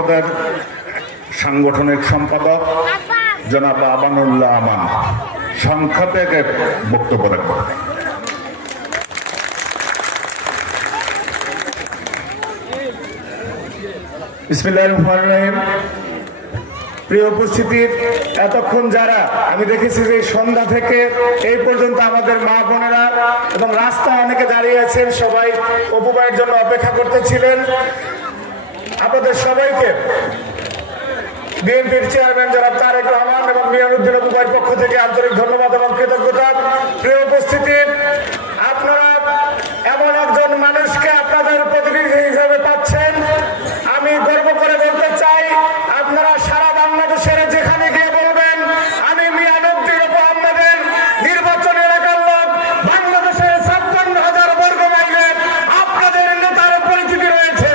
পরিষদের সাংগঠনিক সম্পাদক জনাব আমানুল্লাহ আমান সংক্ষেপে এক বক্তব্য রাখবেন। বিসমিল্লাহির রহমানির রহিম। প্রিয় উপস্থিতি, এতক্ষণ যারা আমি দেখেছি যে সন্ধ্যা থেকে এই পর্যন্ত আমাদের মা বোনেরা এবং রাস্তায় অনেকে দাঁড়িয়ে আছেন, সবাই অপু ভাইয়ের জন্য অপেক্ষা করতেছিলেন। আপনাদের সবাইকে বিএনপির চেয়ারম্যান জনাব তারেক রহমান এবং মিয়ানউদ্দিন অপু ভাইয়ের পক্ষ থেকে আন্তরিক ধন্যবাদ এবং কৃতজ্ঞতা। প্রিয় উপস্থিতি, আপনারা এমন একজন মানুষকে আপনাদের প্রতিনিধি হিসেবে পাচ্ছেন। আমি গর্ব করে বলতে চাই, আপনারা সারা বাংলাদেশের যেখানে গিয়ে বলবেন আমি মিয়ানউদ্দিন অপু আমাদের নির্বাচন এলাকার লোক, বাংলাদেশের ৫৬,০০০ বর্গ মাইলে আপনাদের নেতার পরিচিতি রয়েছে।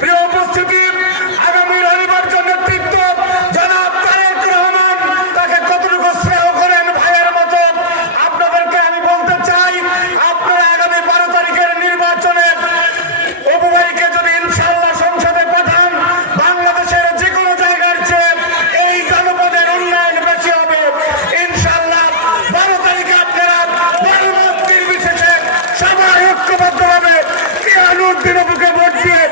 প্রিয় উপস্থিতি, আগামী নির্বাচন নেতৃত্ব জনাব তারেক রহমান তাকে কতটুকু স্নেহ করেন ভাইয়ের মতো, আপনাদেরকে আমি বলতে চাই, আপনারা আগামী ১২ তারিখের নির্বাচনে অপু ভাইকে যদি ইনশাআল্লাহ সংসদে পাঠান, বাংলাদেশের যে কোনো জায়গার চেয়ে এই জনপদের উন্নয়ন বেশি হবে ইনশাআল্লাহ। ১২ তারিখে আপনারা দলমত নির্বিশেষে সবাই ঐক্যবদ্ধভাবে মিয়ানউদ্দিন অপুকে ভোট দিয়ে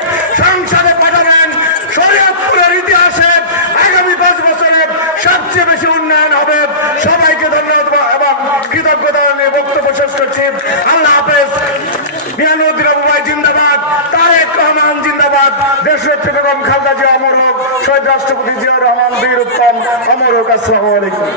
সংসদে পাঠাবেন। শরীয়তপুরের ইতিহাসে আগামী ৫ বছরে সবচেয়ে বেশি উন্নয়ন হবে। সবাইকে ধন্যবাদ এবং কৃতজ্ঞতা নিয়ে বক্তব্য শেষ করছি। আল্লাহ হাফেজ। মিয়ানউদ্দিন অপু ভাই জিন্দাবাদ, তারেক রহমান জিন্দাবাদ, দেশনেত্রী বেগম খালেদা জিয়া অমর হোক, শহীদ রাষ্ট্রপতি জিয়াউর রহমান বীর উত্তম অমর হোক। আসসালামু আলাইকুম।